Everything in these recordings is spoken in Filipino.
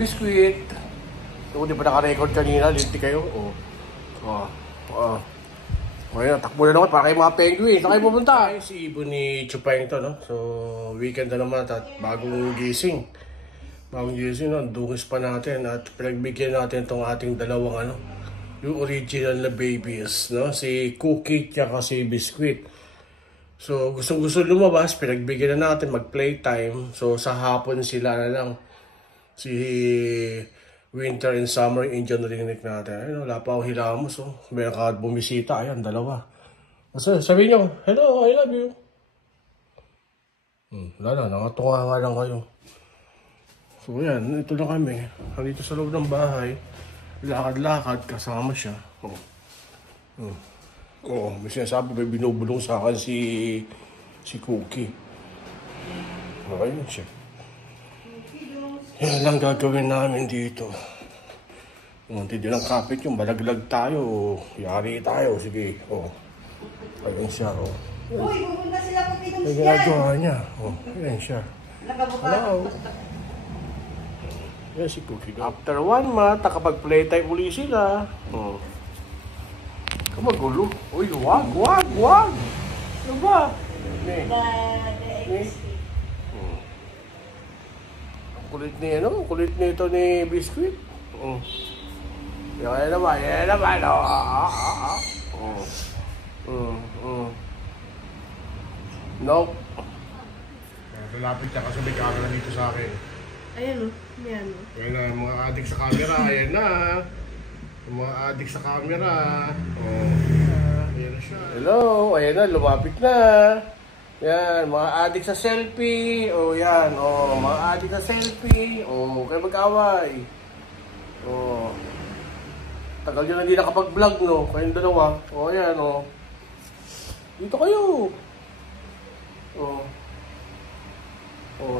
Biscuit. Kung di pa naka-record kanina, linti kayo. Ngayon, takbo na naman para kayo mga penguin. Saan kayo pupunta? Si Ibon ni Chupeng to, no? So, weekend na naman at bagong gising. Bagong gising, no? Dungis pa natin at pinagbigyan natin itong ating dalawang, yung original na babies, no? Si Cookie at si Biscuit. So, gustong-gusto lumabas, pinagbigyan na natin mag-playtime. So, sa hapon sila na lang. Si Winter and Summer Indian ringneck natin. Ayun, wala pa akong hilamos. May bumisita. Ayan, dalawa. Kasi sabihin nyo, hello, I love you. Wala na, nakatunga nga lang kayo. So, ayan, ito na kami. Dito sa loob ng bahay. Lakad-lakad, kasama siya. May sinasabi, may binubulong sa akin si Cookie. Ayun siya. Yan lang gagawin namin dito. Munti din ang kapit yung balaglag tayo. Yari tayo. Sige. Ayun siya. Uy, pupunta sila kung pinong siya. Ay, ginagawa niya. Ayun siya. Hello. Yan si Cookie. After 1 month, nakapag-playtime uli sila. Kamagulo. Uy, wag. Ano ba? Kulit nito ni Biscuit. Yan naman. Nope. Lalapit siya kasi may camera dito sa akin. Ayan yan Ayan na, mga adik sa camera. Ayan na. Mga adik sa camera. Ayan na siya. Hello. Ayan na, lumapit na. Yan, mga adik sa selfie. Yan. Mga adik sa selfie. Kayo mag-away. Tagal nyo na hindi nakapag-vlog, no? Kayong dalawa. Yan, Dito kayo.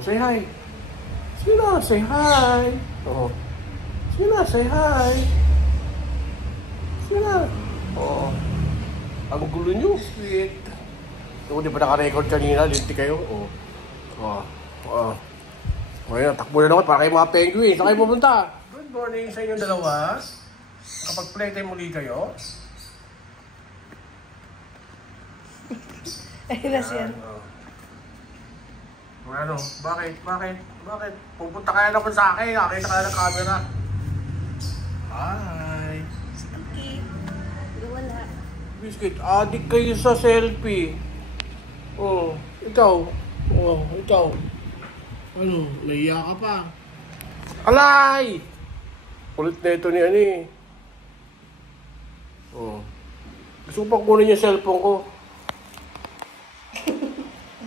Say hi. Sige na, say hi. Sige na, say hi. Sige na. Ang gulo nyo. Sweet. Kung di pa naka-record kanina, linti kayo. Ngayon, takbo na naman para kayo mga penguin. Saan kayo pupunta? Good morning sa inyong dalawa. Kapag-playtime muli kayo. Ayun na siya. Bakit? Pupunta kaya naman sa akin. Nakita ka na ng camera. Hi. Si Cookie. Wala. Biscuit, adik kayo sa selfie. Ikaw. Ano, naiya ka pa. Alay! Kulit na ito ni Ani. Gusto ko pang kunin yung cellphone ko.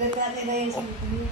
Dati na yung cellphone.